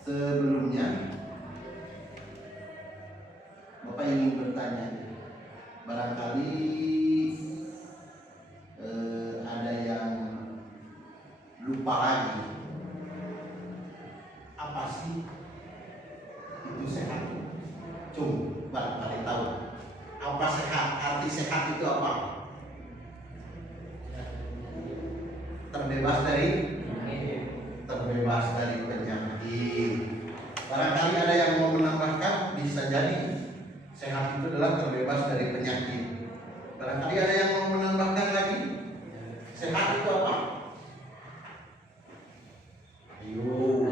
Sebelumnya, Bapak ingin bertanya, barangkali ada yang lupa lagi, apa sih itu sehat? Barangkali tahu apa sehat, arti sehat itu apa? Terbebas dari penyakit. Barangkali ada yang mau menambahkan, bisa jadi sehat itu adalah terbebas dari penyakit. Barangkali ada yang mau menambahkan lagi, sehat itu apa? Ayo,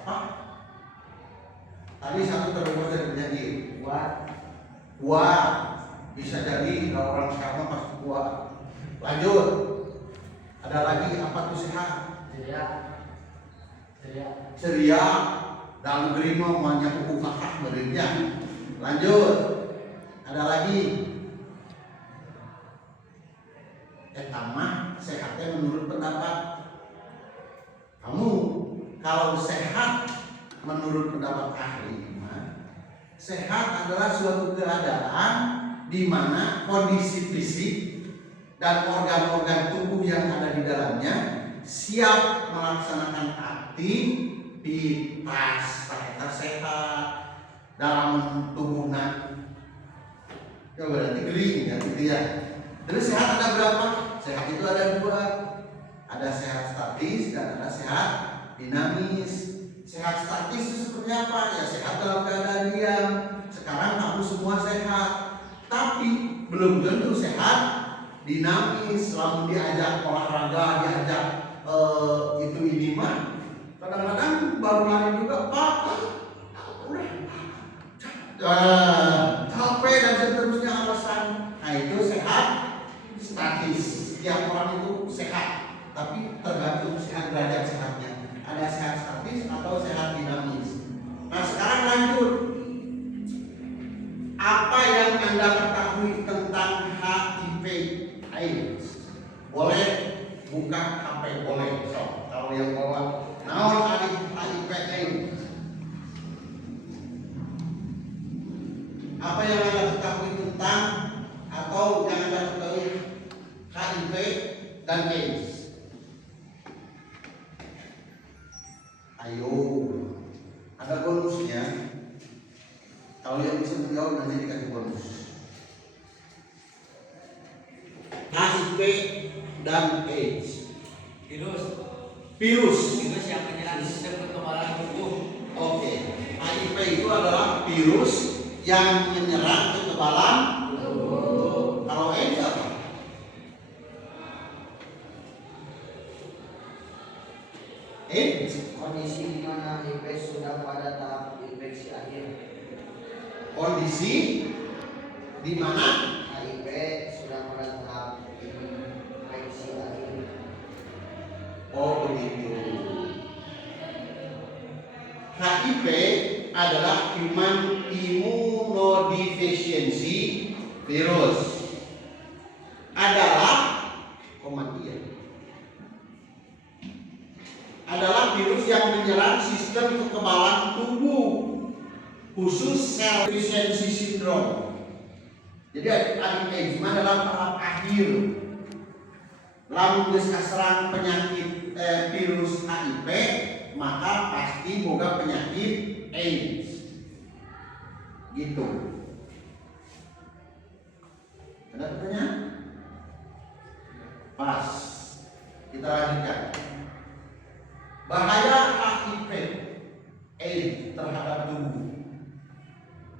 apa? Tadi satu terbebas dari penyakit. Kuat. Bisa jadi kalau orang sekarang pasti kuat. Lanjut. Ada lagi apa tuh sehat? Ceria. Dalam gerima banyak buku kakak berinya. Lanjut. Ada lagi. Etama sehatnya menurut pendapat kamu. Kalau sehat menurut pendapat ahli, sehat adalah suatu keadaan di mana kondisi fisik dan organ-organ tubuh yang ada di dalamnya siap melaksanakan aktivitas sehat dalam tubuhnya. Ya berarti gering ya gitu ya. Jadi sehat ada berapa? Sehat itu ada dua. Ada sehat statis dan ada sehat dinamis. Sehat statis itu seperti apa? Ya sehat dalam keadaan diam. Sekarang kamu semua sehat, tapi belum tentu sehat dinamis. Selalu diajak olahraga, diajak ini mah. Kadang-kadang baru lari juga, Pak. Udah capek dan seterusnya alasan. Nah itu sehat statis. Setiap orang itu sehat, tapi tergantung sehat derajat sehatnya. Ada sehat statis atau sehat dinamis. Nah sekarang lanjut. Apa yang Anda ketahui tentang HIV/AIDS? Boleh buka HP, boleh. So, kalau yang bawa naon HIV/AIDS? Apa yang Anda ketahui tentang atau yang Anda ketahui HIV dan AIDS? Ayo, ada bonusnya. Kalau yang bisa menjawab nanti dikasih bonus. HIV dan AIDS. Virus yang menyerang sistem kekebalan tubuh. Oke. HIV itu adalah virus yang menyerang kekebalan tubuh. Kalau AIDS apa? AIDS Kondisi di mana HIV sudah pada tahap infeksi akhir. Kondisi di mana HIV sudah pada tahap infeksi akhir. Oh begitu. HIV adalah Human Immunodeficiency Virus. Adalah virus yang menyerang sistem kekebalan tubuh, khusus cell deficiency syndrome. Jadi HIV dalam tahap akhir. Lamun geus kaserang penyakit virus HIV, maka pasti boga penyakit AIDS. Gitu. Ada pertanyaan? Pas. Kita lanjutkan. Bahaya HIV AIDS terhadap tubuh.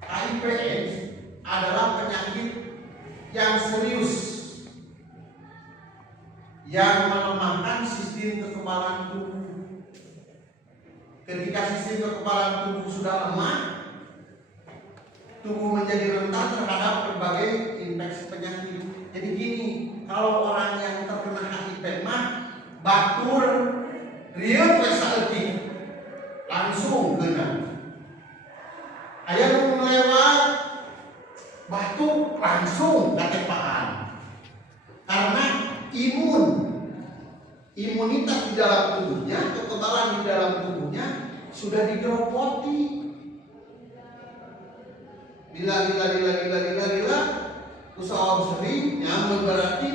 HIV AIDS adalah penyakit yang serius yang melemahkan sistem kekebalan tubuh. Ketika sistem kekebalan tubuh sudah lemah, tubuh menjadi rentan terhadap berbagai infeksi penyakit. Jadi gini, kalau orang yang terkena HIV mah batur rieu saeutik langsung kena. Aya nu lewat batuk langsung katepaan. Karena imun imunitas di dalam tubuhnya, kekebalan di dalam tubuhnya sudah digerogoti. Bila usaha sering nyaman berarti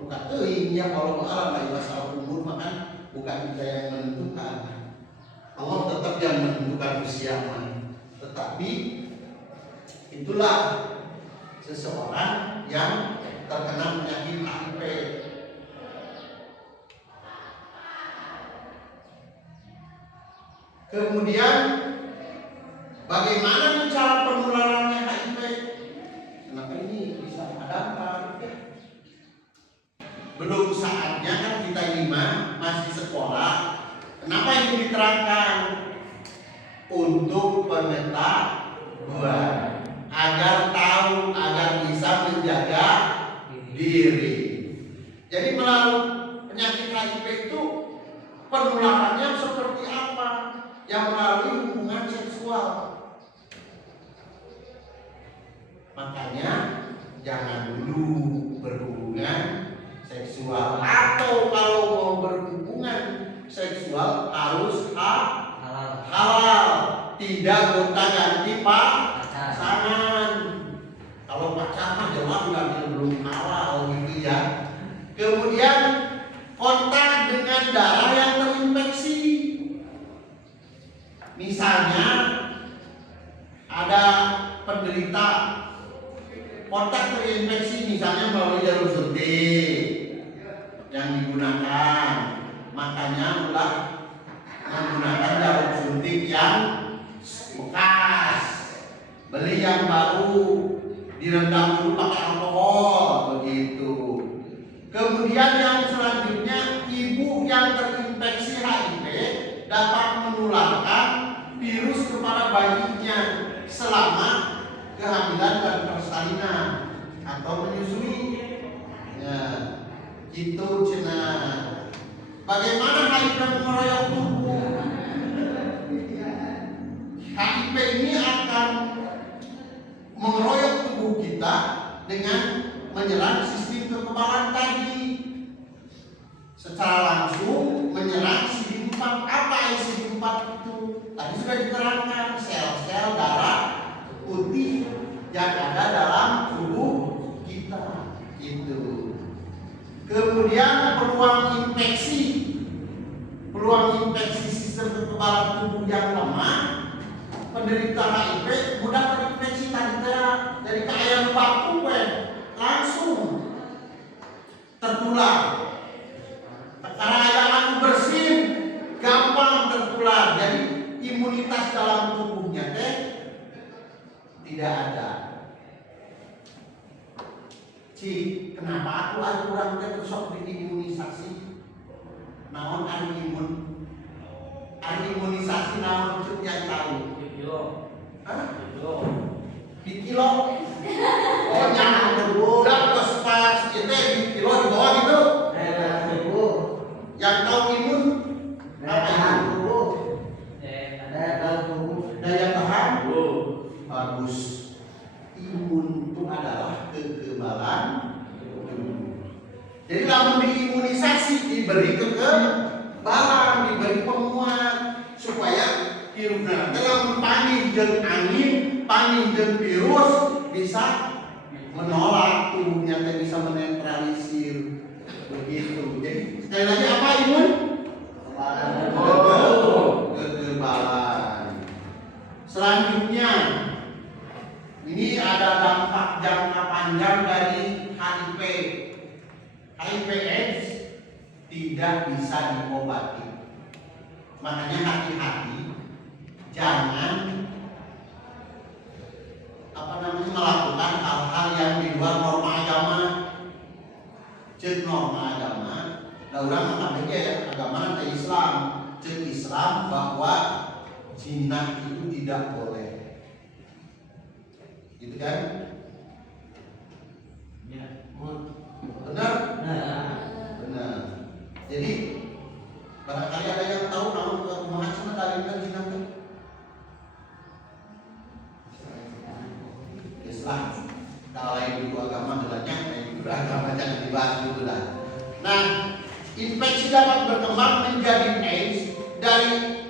bukan teuing ya kalau alam dari masalah umur maka bukan kita yang menentukan. Allah tetap yang menentukan usia, tetapi itulah seseorang yang terkena penyakit HIV. Kemudian bagaimana cara penularannya HIV? Kenapa ini bisa padamkan? Belum saatnya kan kita ini masih sekolah. Kenapa ini diterangkan? Untuk pengetahuan, agar tahu, agar bisa menjaga diri. Jadi melalui penyakit HIV itu penularannya seperti apa? Yang melalui hubungan seksual. Makanya jangan dulu berhubungan seksual, atau kalau mau berhubungan seksual harus halal, tidak gonta-ganti pasangan. Kalau pacaran jelas belum halal gitu ya. Kemudian kontak dengan darah yang terinfeksi. Misalnya ada penderita kontak terinfeksi misalnya melalui jarum suntik yang digunakan, makanya ulah menggunakan jarum suntik yang bekas, beli yang baru, direndam dulu pakai alkohol begitu. Kemudian yang selanjutnya, ibu yang terinfeksi HIV dapat menularkan virus kepada bayinya selama kehamilan dan persalinan atau menyusui. Ya, itu cina. Bagaimana HIV mengeroyok tubuh? HIV ini akan mengeroyok tubuh kita dengan menyerang sistem kekebalan tadi. Secara langsung menyerang CD4. Apa CD4 itu? Tadi sudah diterangkan, sel-sel darah putih yang ada dalam tubuh kita itu. Kemudian peluang infeksi sistem kekebalan tubuh yang lemah, penderita HIV mudah terinfeksi dari ayam baku langsung tertular. Karena ayam bersih gampang tertular, jadi imunitas dalam tubuhnya tidak ada. Kenapa aku kurang besok diimunisasi? Naon imunisasi naon yang tahu? Di kilo. Oh nyamuk udah pas itu di kilo di bawah gitu. Yang tahu imun apa itu? Daya tahan bagus. Imun itu adalah kekebalan tubuh. Jadi lamun diimunisasi diberi kekebalan, diberi penguat supaya virusnya lamun panik jeung angin, panik jeung virus bisa menolak, tubuhnya bisa menetralisir begitu. Jadi sekali lagi apa imun? Kekebalan. Selanjutnya ini ada dampak jangka panjang dari HIV. HIV/AIDS tidak bisa diobati. Makanya hati-hati, jangan melakukan hal-hal yang di luar norma agama. Cek norma agama, nah orang mengambil ya agama dan Islam. Cek Islam bahwa zina itu tidak boleh. Gitu kan? Ya, benar? Benar. Jadi barangkali ada yang tahu namun kumaha cenah dalilna zina teh? Islam. Kalau lain itu agama jelasnya, itu agama jangan dibahas dulu lah. Nah, Infeksi dapat berkembang menjadi AIDS dari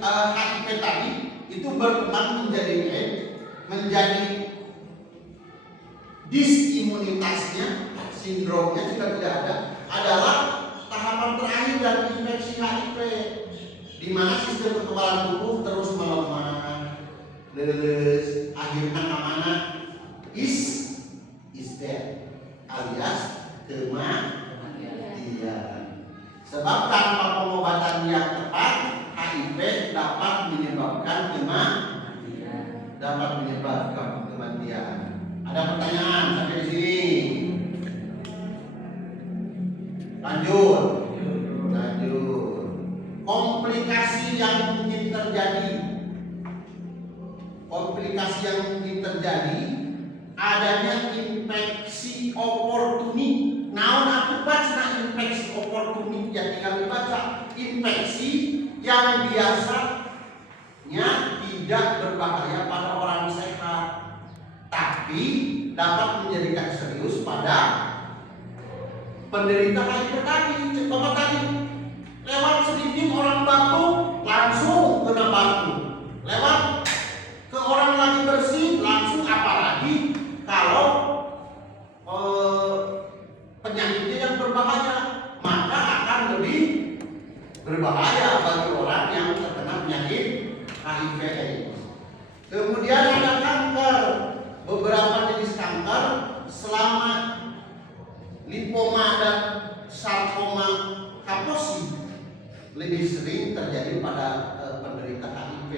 HIV tadi itu berkembang menjadi AIDS, menjadi disimunitasnya, sindromnya sudah tidak ada, adalah tahapan terakhir dari infeksi HIV, di mana sistem kekebalan tubuh terus melemah, leles, akhirnya kemana? Is dead, alias kematian. Sebab tanpa pengobatan yang tepat, HIV dapat menyebabkan kematian. Ada pertanyaan sampai di sini? Lanjut. Komplikasi yang mungkin terjadi adanya infeksi oportunik. Naon akibat infeksi oportunik yang tinggal dibaca, infeksi yang biasanya tidak berbahaya pada orang sehat, tapi dapat menjadikan serius pada penderita HIV tadi. Contoh tadi, lewat sedikit orang batuk langsung kena batuk, lewat ke orang lagi bersih langsung, apalagi kalau penyakitnya yang berbahaya, maka akan lebih berbahaya bagi orang yang terkena penyakit HIV/AIDS. Kemudian ada kanker, beberapa jenis kanker selama limfoma dan sarkoma kaposi lebih sering terjadi pada penderita HIV.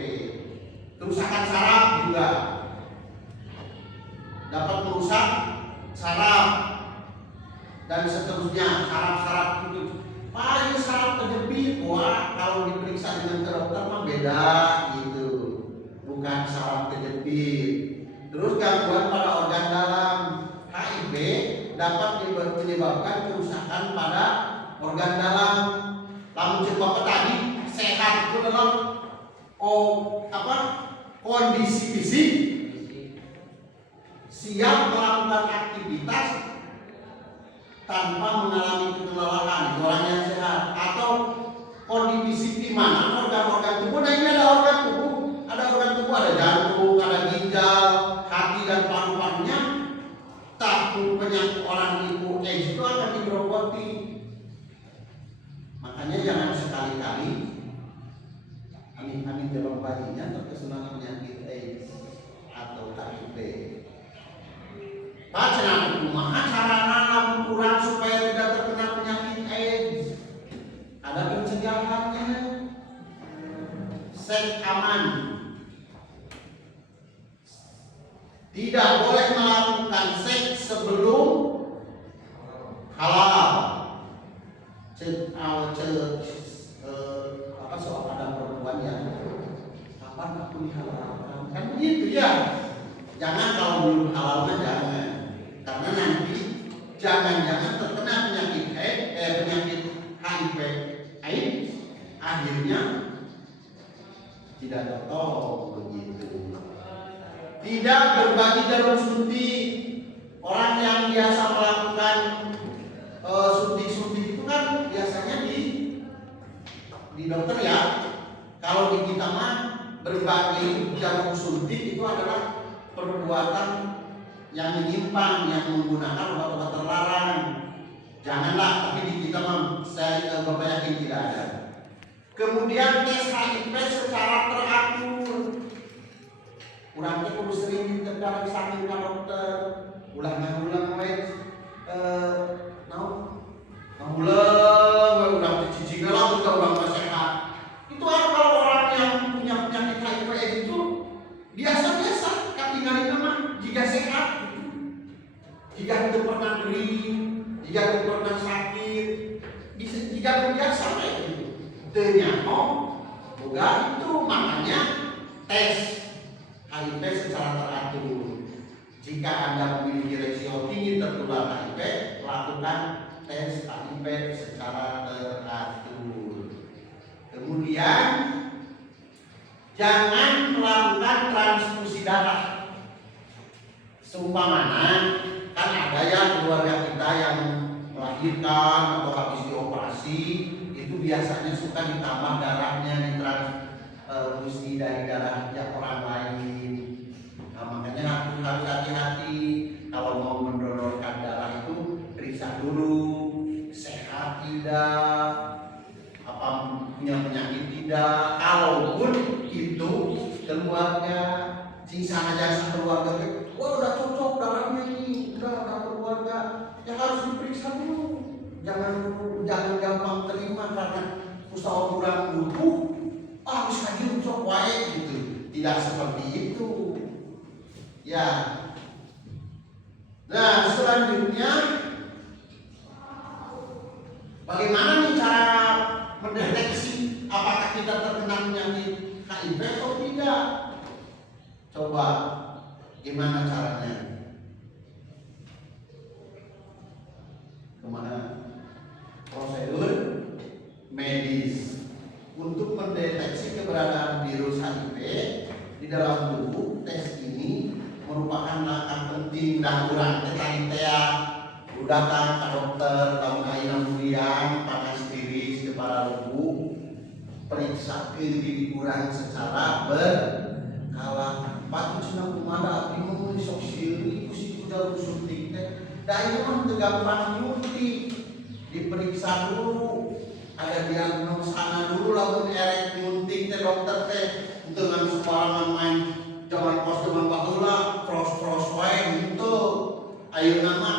Kerusakan saraf juga dapat merusak saraf dan seterusnya, saraf itu. Pak, ini saraf kejepit. Wah, kalau diperiksa dengan ke dokter mah beda gitu, bukan saraf kejepit. Terus gangguan pada organ dalam, HIV dapat menyebabkan kerusakan pada organ dalam. Lalu coba tadi sehat itu adalah kondisi fisik siap melakukan aktivitas tanpa mengalami kelelahan, orang yang sehat. Atau kondisi di mana organ-organ tubuh, nah ini ada organ tubuh, ada jantung, ada ginjal, hati dan paru-parunya. Takut penyakit orang itu AIDS itu akan digerogoti. Makanya jangan sekali-kali amin dalam bayinya terkena penyakit AIDS atau HIV. Bacaan kumaha carana lamun kurang supaya tidak terkena penyakit AIDS. Ada pencegahannya. Seks aman. Tidak boleh melakukan seks sebelum halal. Soal ada perempuan yang kapan aku dihalalkan, kan begitu ya. Jangan kalau belum halal mah jangan, karena nanti jangan-jangan terkena penyakit HIV/AIDS, akhirnya tidak tertolong begitu. Tidak berbagi jarum suntik. Orang yang biasa melakukan suntik-suntik itu kan biasanya di dokter ya. Kalau di kita mah berbagi jarum suntik itu adalah perbuatan yang menyimpang, yang menggunakan obat-obat terlarang. Janganlah, tapi di kita mah saya Bapak yakin tidak ada. Kemudian tes HIV secara teratur. Kurangnya kudu sering ditekan saking ka dokter. Ulang wes udah dicicing lah terus orang sehat. Itu kalau orang yang punya penyakit HIV itu biasa-biasa katingali nama jika sehat gitu. Jika itu pernah kering, jika itu pernah sakit, jika biasa kayak gitu. Ternyata bukan itu, makanya tes HIV secara teratur. Jika Anda memiliki resiko tinggi tertular HIV, lakukan tes HIV secara teratur. Kemudian jangan melakukan transfusi darah. Seumpamana kan ada ya keluarga kita yang melahirkan atau habis dioperasi, itu biasanya suka ditambah darahnya, ditransfusi dari darah orang lain. Nah, makanya harus hati-hati kalau mau mendonorkan darah itu periksa dulu sehat tidak, apa punya penyakit tidak. Kalaupun itu keluarga, sisa aja keluarga, wah udah cocok darahnya ini, udah keluarga, ya harus diperiksa dulu. Jangan gampang terima karena usaha kurang butuh, harus lagi cocok baik gitu. Tidak seperti itu. Ya. Nah, selanjutnya bagaimana nih cara mendeteksi apakah kita terkena penyakit HIV atau tidak? Coba gimana caranya? Kemana? Prosedur medis untuk mendeteksi keberadaan virus HIV di dalam tubuh. Tes ini merupakan langkah penting dan kurang tetapi datang ke dokter tahun ainan bulian panas tiris kepala lebu periksa ke diri kurang secara berkala. Patut senang kumada bingung sok siri kusi jarum suntik teh daya mah teu gampang nyuntik, diperiksa dulu, ada diagnosana dulu lamun erek nyuntik teh dokter teh dengan sembarangan main jangan pos dengan baheula pros wae gitu. Ayeuna mah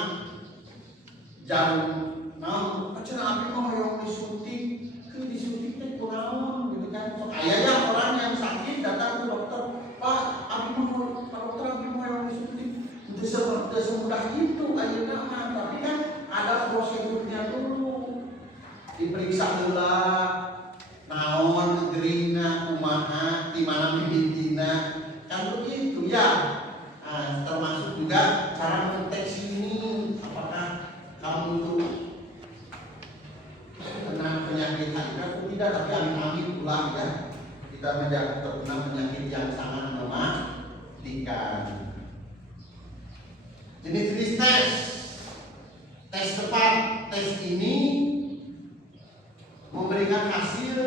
jarum naon cenah abi mah hoyong disuntik, keur disuntik teh kunaon gitu kan. Sok aya orang yang sakit datang ke dokter, Pak, abi mah Pak dokter abi mah hoyong disuntik. Teu semudah itu ayeuna mah, tapi kan ada prosedurnya dulu. Diperiksa heula naon gerina kumaha di mana mimpitina kan begitu ya. Nah, termasuk juga cara mendeteksi ini apakah kamu itu kena penyakit HIV atau tidak, tapi amin-amin pulang ya. Kita menjaga terkena penyakit yang sangat mematikan. Jenis-jenis tes cepat. Tes ini memberikan hasil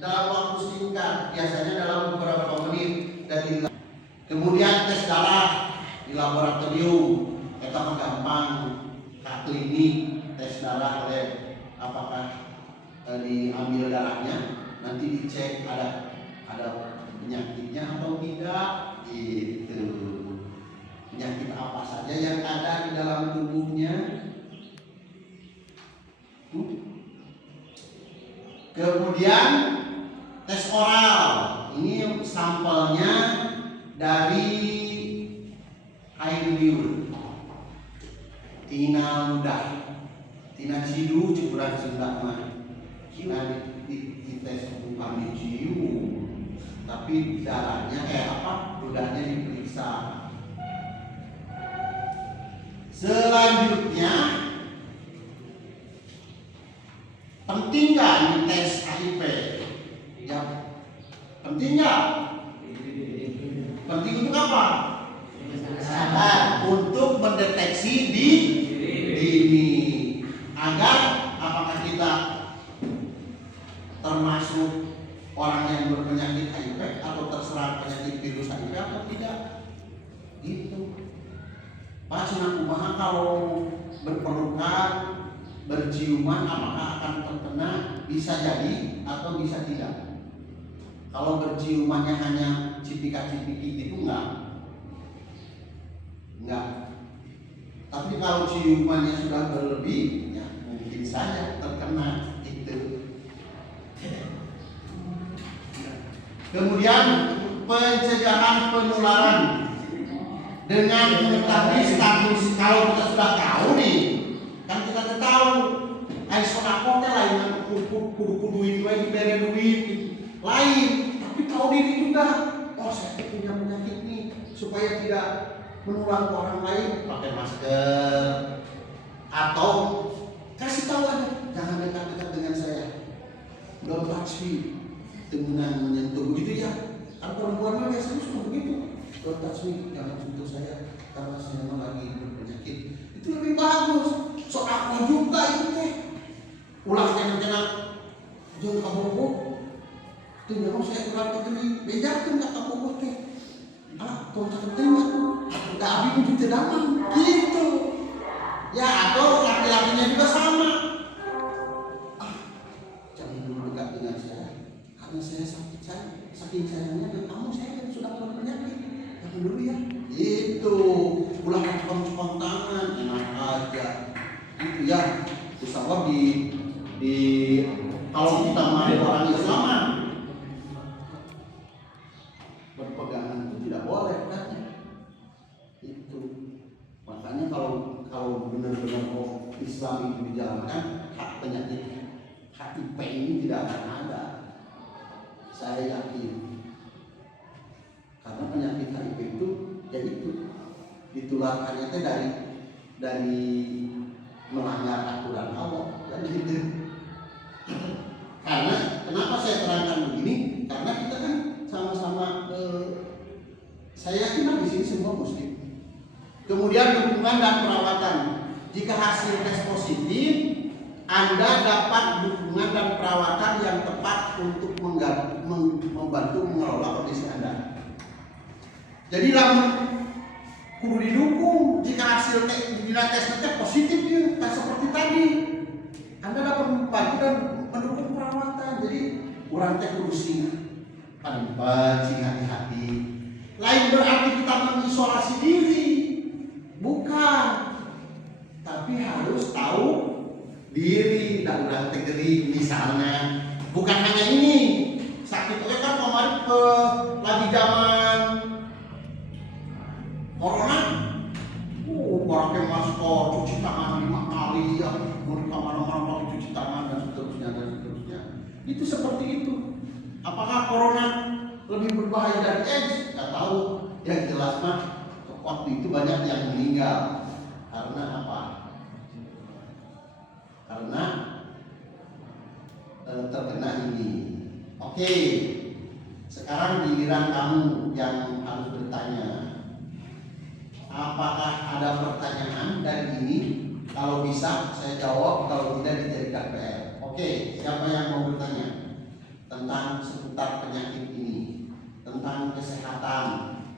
dalam waktu singkat, biasanya dalam beberapa menit dan kemudian tes darah di laboratorium, kita gampang ke klinik tes darah oleh apakah diambil darahnya, nanti dicek ada penyakitnya atau tidak, gitu. Penyakit apa saja yang ada di dalam tubuhnya. Kemudian tes oral, ini sampelnya dari air liur, tina ludah, tina cidu cukuran Sunda mah, kira di tes bukan di cium, tapi darahnya ludahnya diperiksa. Selanjutnya penting nggak di tes HIV? Ya, penting nggak? Penting untuk apa? Untuk mendeteksi dini agar apakah kita termasuk orang yang berpenyakit HIV atau terserang penyakit virus HIV atau tidak. Gitu. Pak cenah kumaha kalau berpelukan, berciuman apakah akan terkena? Bisa jadi atau bisa tidak. Kalau berciumannya hanya cipika-cipiki itu enggak. Tapi kalau ciumannya sudah berlebih, ya mungkin saja terkena itu. Kemudian pencegahan penularan dengan mengetahui status. Kalau kita sudah tahu nih, kan kita tahu isolapotnya lain kudu itu diberi duit lain, tapi tahu diri juga, oh saya punya penyakit nih, supaya tidak menular ke orang lain, pakai masker atau kasih tahu aja, jangan dekat-dekat dengan saya, don't touch me, dengan menyentuh begitu ya. Kan perempuan biasanya suka begitu, don't touch me, jangan sentuh saya karena saya lagi berpenyakit. Itu lebih bagus. So aku juga mau saya ulang itu bedakan kakak pokok teh. Tuh cakep terima tuh. Udah abi menuju terdamang gitu. Ya atau laki-lakinya juga sama. Jangan dulu dekat dengan saya. Karena saya saking sayangnya dan kamu saya kan sudah punya penyakit. Jangan dulu ya. Itu ulang cekong tangan enak aja. Itu ya. Usaha di kalau kita mau orang Islam berpegangan itu tidak boleh kan? Itu makanya kalau benar-benar Islam itu dijalankan, hak penyakit HIV ini tidak akan ada. Saya yakin karena penyakit HIV itu ya itu ditularkannya itu dari melanggar aturan Allah. Jadi gitu. Karena kenapa saya terangkan begini? Karena kita kan sama-sama saya yakin di sini semua muslim. Kemudian dukungan dan perawatan. Jika hasil tes positif, Anda dapat dukungan dan perawatan yang tepat untuk membantu mengelola kondisi Anda. Jadi lamun kudu didukung jika hasil tes positif ya, seperti tadi. Anda dapat membantu dan mendukung perawatan. Jadi orang teh kudu singa, paling hati-hati. Lain berarti kita mengisolasi diri, bukan. Tapi harus tahu diri dan orang teh gering misalnya. Bukan hanya ini. Sakit itu kan kemarin lagi zaman corona. Pakai masker, cuci tangan 5 kali, ya, mau di kamar-kamar pakai cuci tangan dan seterusnya. Itu seperti itu. Apakah corona lebih berbahaya dari AIDS? Nggak tahu. Yang jelas mah waktu itu banyak yang meninggal. Karena apa? Karena terkena ini. Oke. Sekarang giliran kamu yang harus bertanya. Apakah ada pertanyaan dari ini? Kalau bisa saya jawab, kalau tidak dijadikan PR. Oke, siapa yang mau bertanya tentang seputar penyakit ini, tentang kesehatan,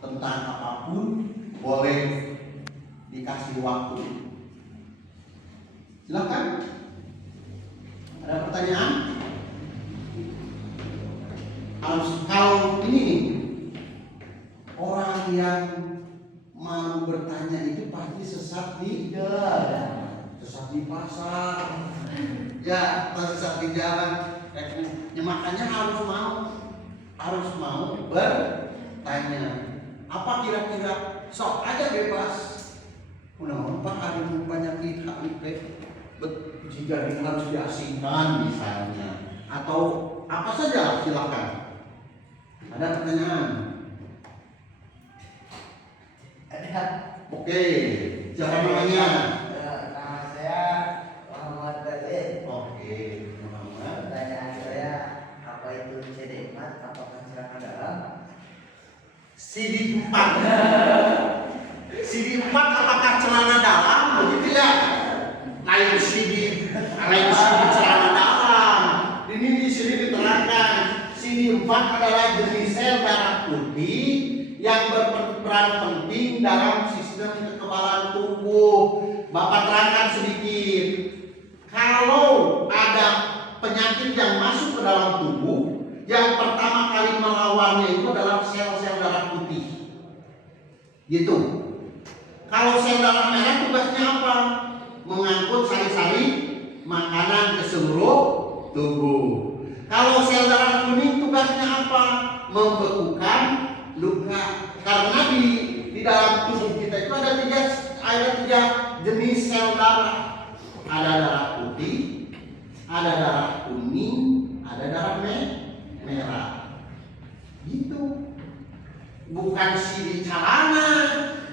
tentang apapun, boleh dikasih waktu. Silakan. Ada pertanyaan? Kalau ini nih, orang yang mau bertanya itu pasti sesat di jalan, sesat di pasar, ya sesat di jalan. Makanya harus mau bertanya. Apa kira-kira? Sok aja bebas. Mudah-mudahan Pak ada penyakit HIV, jika harus diasingkan misalnya, atau apa saja silakan. Ada pertanyaan? Oke, siapa namanya? Nama saya Muhammad Balil. Oke, Muhammad. Pertanyaan saya, apa itu CD4? Apakah celana dalam? CD4. CD4 apakah celana dalam? Begitu ya? Lain CD celana dalam. Ini di sini diterangkan. CD4 adalah jenis sel darah putih yang berperan penting dalam sistem kekebalan tubuh. Bapak terangkan sedikit. Kalau ada penyakit yang masuk ke dalam tubuh, yang pertama kali melawannya itu adalah sel-sel darah putih. Gitu. Kalau sel darah merah tugasnya apa? Mengangkut sari-sari makanan ke seluruh tubuh. Kalau sel darah kuning tugasnya apa? Membekukan luka. Karena di dalam tubuh kita itu ada tiga jenis sel darah. Ada darah putih, ada darah kuning, ada darah merah. Gitu. Bukan CD celana,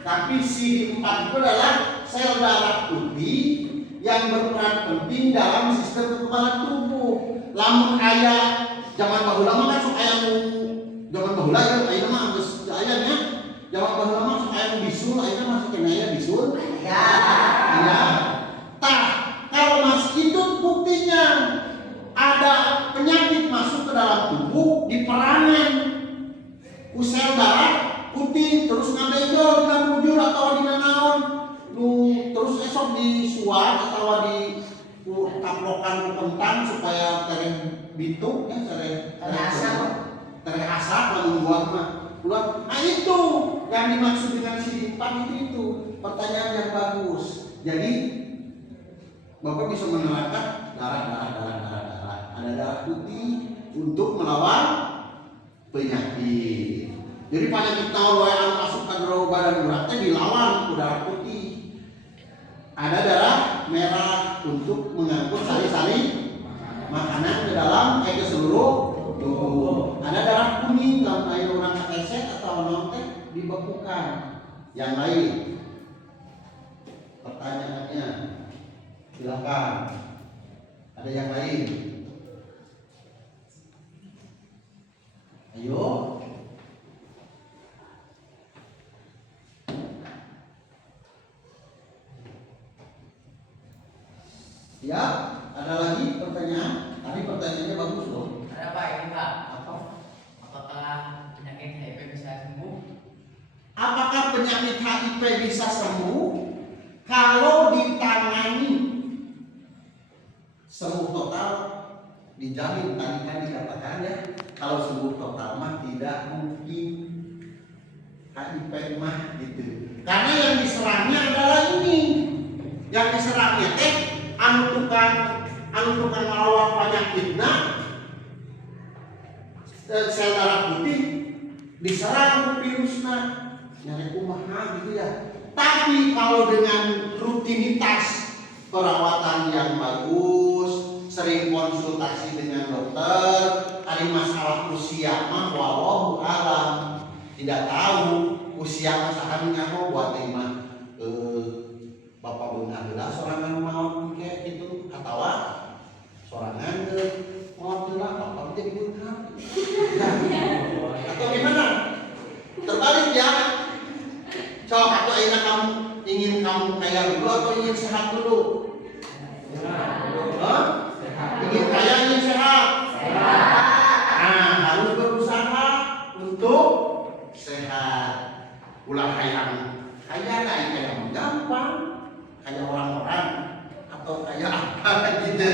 tapi CD4 itu adalah sel darah putih yang berperan penting dalam sistem kekebalan tubuh. Lamun ayah zaman bahula kan sok ayah zaman bahula ya ayah mah geus ayahnya. Zaman bahula mah sok ayah bisul, ayah masih kena ayah bisul. Ya. Iya. Tah, kalau masih itu buktinya ada penyakit masuk ke dalam tubuh diperangi disuap atau di taplokan kentang supaya tereng bitung ya tereng asap lalu buah mah keluar. Nah itu yang dimaksud dengan sidipan itu pertanyaan yang bagus. Jadi Bapak bisa menerangkan darah. Ada darah putih untuk melawan penyakit. Jadi penyakit tahu yang masuk ke dalam badan orang teh dilawan ke darah putih. Ada darah merah untuk mengangkut sari-sari makanan ke dalam ke seluruh tubuh. Ada darah kuning dalam air orang keset atau nontek dibekukan. Yang lain pertanyaannya silakan. Ada yang lain? Ayo. Ya, ada lagi pertanyaan? Tadi pertanyaannya bagus loh. Ada Pak ini Pak. Apa? Apakah penyakit HIV bisa sembuh? Apakah penyakit HIV bisa sembuh? Kalau ditangani sembuh total dijamin. Tadi kan dikatakan ya, kalau sembuh total mah tidak mungkin HIV mah gitu. Karena yang diserangnya adalah ini. Yang diserangnya anu tukang melawan penyakitna sel darah putih diserang virusnya nyari kumaha gitu ya. Tapi kalau dengan rutinitas perawatan yang bagus, sering konsultasi dengan dokter, ada masalah usia mah wallahu alam, tidak tahu usia masakan nyaho buat mah Bapak benar lah sorangan mau kayak gitu atau sorangan mau bilang Bapak jadi benar atau gimana? Terbalik ya. Coba atau ingin kamu kaya dulu atau ingin sehat dulu? Ingin kaya, ingin sehat? Nah, harus berusaha untuk sehat. Ulah kaya naik gampang, kayak orang-orang atau kayak apa gitu.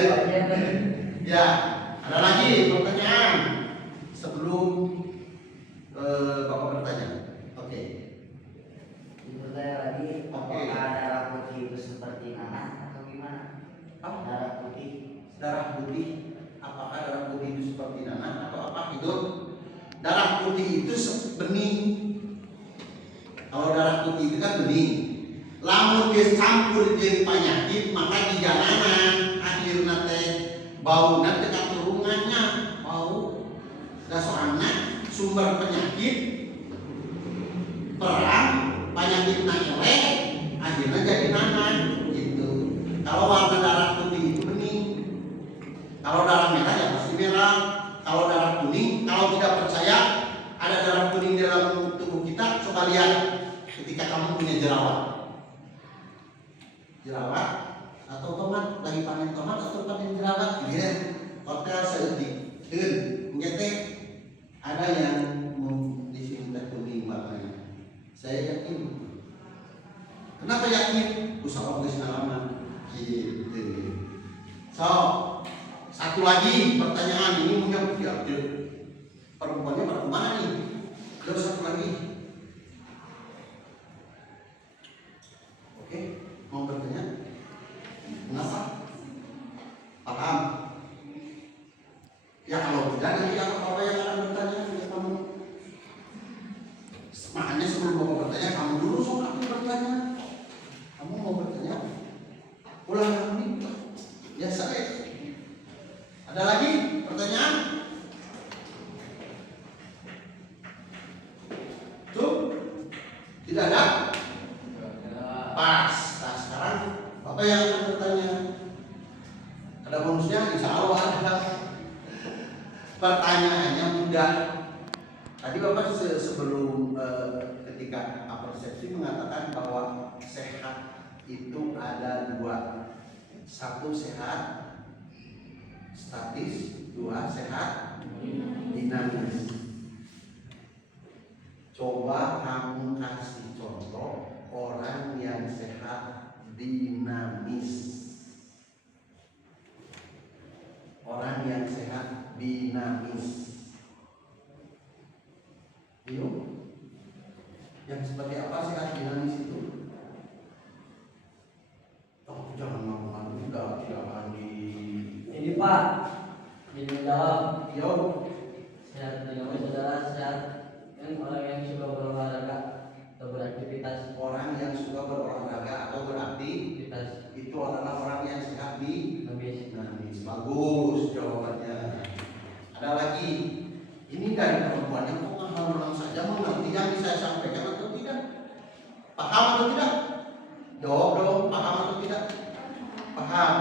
Ya, ada lagi pertanyaan sebelum Bapak bertanya. Oke. Bertanya lagi, apakah darah putih itu seperti nanah atau gimana? Darah putih. Darah putih. Apakah darah putih itu seperti nanah atau apa itu? Darah putih itu bening. Kalau darah putih itu kan bening. Lamun geus campur jeung penyakit maka di jalanan akhirna teh bauna teh katurungannya bau. Da soalna sumber penyakit perang penyakitna elek akhirnya jadi nanan gitu. Kalau warna darah putih itu bening. Kalau darah merah ya pasti merah. Kalau darah kuning, kalau tidak percaya ada darah kuning dalam tubuh kita, coba lihat ketika kamu punya jerawat atau tomat, lagi panen tomat atau panen jerawat gitu ya. Hotel seetik ngete ada yang di sini kuning warnanya. Saya yakin. Kenapa yakin? Usaha geus ngalaman gitu. So, satu lagi pertanyaan ini punya perempuannya pada kemana nih? Terus satu lagi. Oke, mau bertanya? Kenapa? Paham? Ya kalau tidak nanti apa yang akan bertanya ya kamu. Makanya sebelum Bapak bertanya, kamu dulu sok aku bertanya. Kamu mau bertanya? Ulang lagi. Biasa ya. Ada lagi pertanyaan? Tuh? Tidak ada? Pas. Nah sekarang Bapak yang akan bertanya. Ada bonusnya? Insya Allah ada. Pertanyaannya mudah. Tadi Bapak sebelum ketika persepsi mengatakan bahwa sehat itu ada dua. Satu sehat statis, dua sehat dinamis. Coba kamu kasih contoh orang yang sehat dinamis. Orang yang sehat dinamis. Yuk, yang seperti apa sehat dinamis itu? Oh, jangan malu-malu juga, silakan di. Ini Pak, ini jawab. Yo, Sehat dinamis adalah sehat yang orang yang suka berolahraga atau beraktivitas. orang yang suka berolahraga atau beraktivitas itu adalah orang yang sehat dinamis. Bagus jawabannya. Ada lagi. Ini dari perempuannya kok ulang saja mengerti yang saya sampaikan atau tidak? Paham atau tidak? Jawab dong, paham atau tidak? Paham.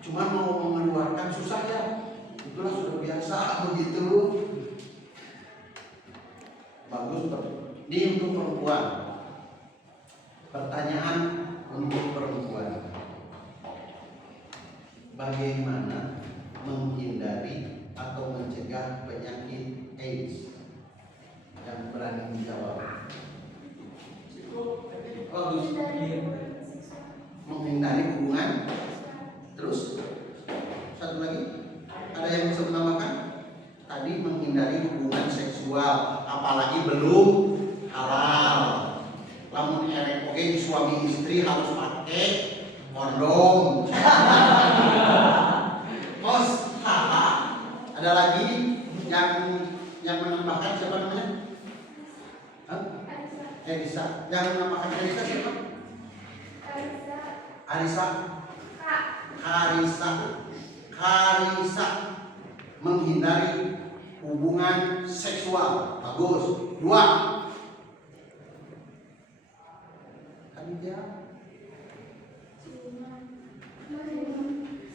Cuma mau mengeluarkan susah ya. Itulah sudah biasa begitu. Bagus. Ini untuk perempuan. Pertanyaan untuk perempuan. Bagaimana menghindari atau mencegah penyakit AIDS? Yang berani menjawab. Bagus. Menghindari hubungan. Terus satu lagi, ada yang bisa menambahkan? Tadi menghindari hubungan seksual, apalagi belum halal. Lamun erek oke suami istri harus pakai kondom. Kos, haha. Ada lagi yang menambahkan siapa namanya? Elisa. Yang menambahkan Elisa siapa? Arisa. Karisa. Menghindari hubungan seksual. Bagus. 2. Aditya.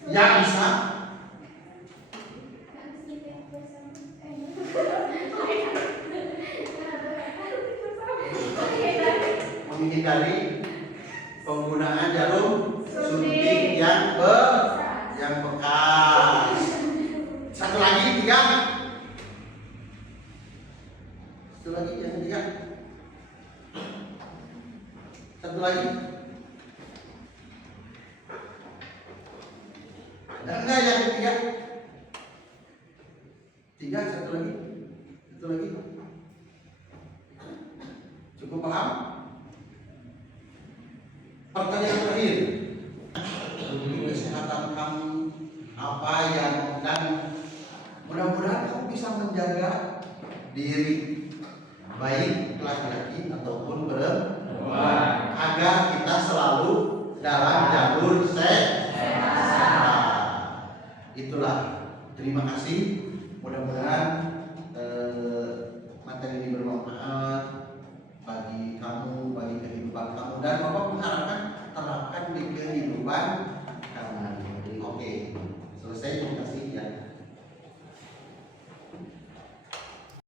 Yang bisa. Menghindari penggunaan jarum suntik yang bekas. Satu lagi, 3. Satu lagi yang ketiga. Satu lagi. Ada enggak yang ketiga? 3, satu lagi. Satu lagi. Cukup paham? Pertanyaan terakhir. Untuk kesehatan kamu apa yang dan mudah-mudahan kamu bisa menjaga diri baik laki-laki ataupun perempuan agar kita selalu dalam jalur sehat. Itulah. Terima kasih. Mudah-mudahan materi ini bermanfaat bagi kamu, bagi kehidupan kamu, dan Bapak mengharapkan terapkan di kehidupan kamu. Oke, selesai. Terima kasih ya.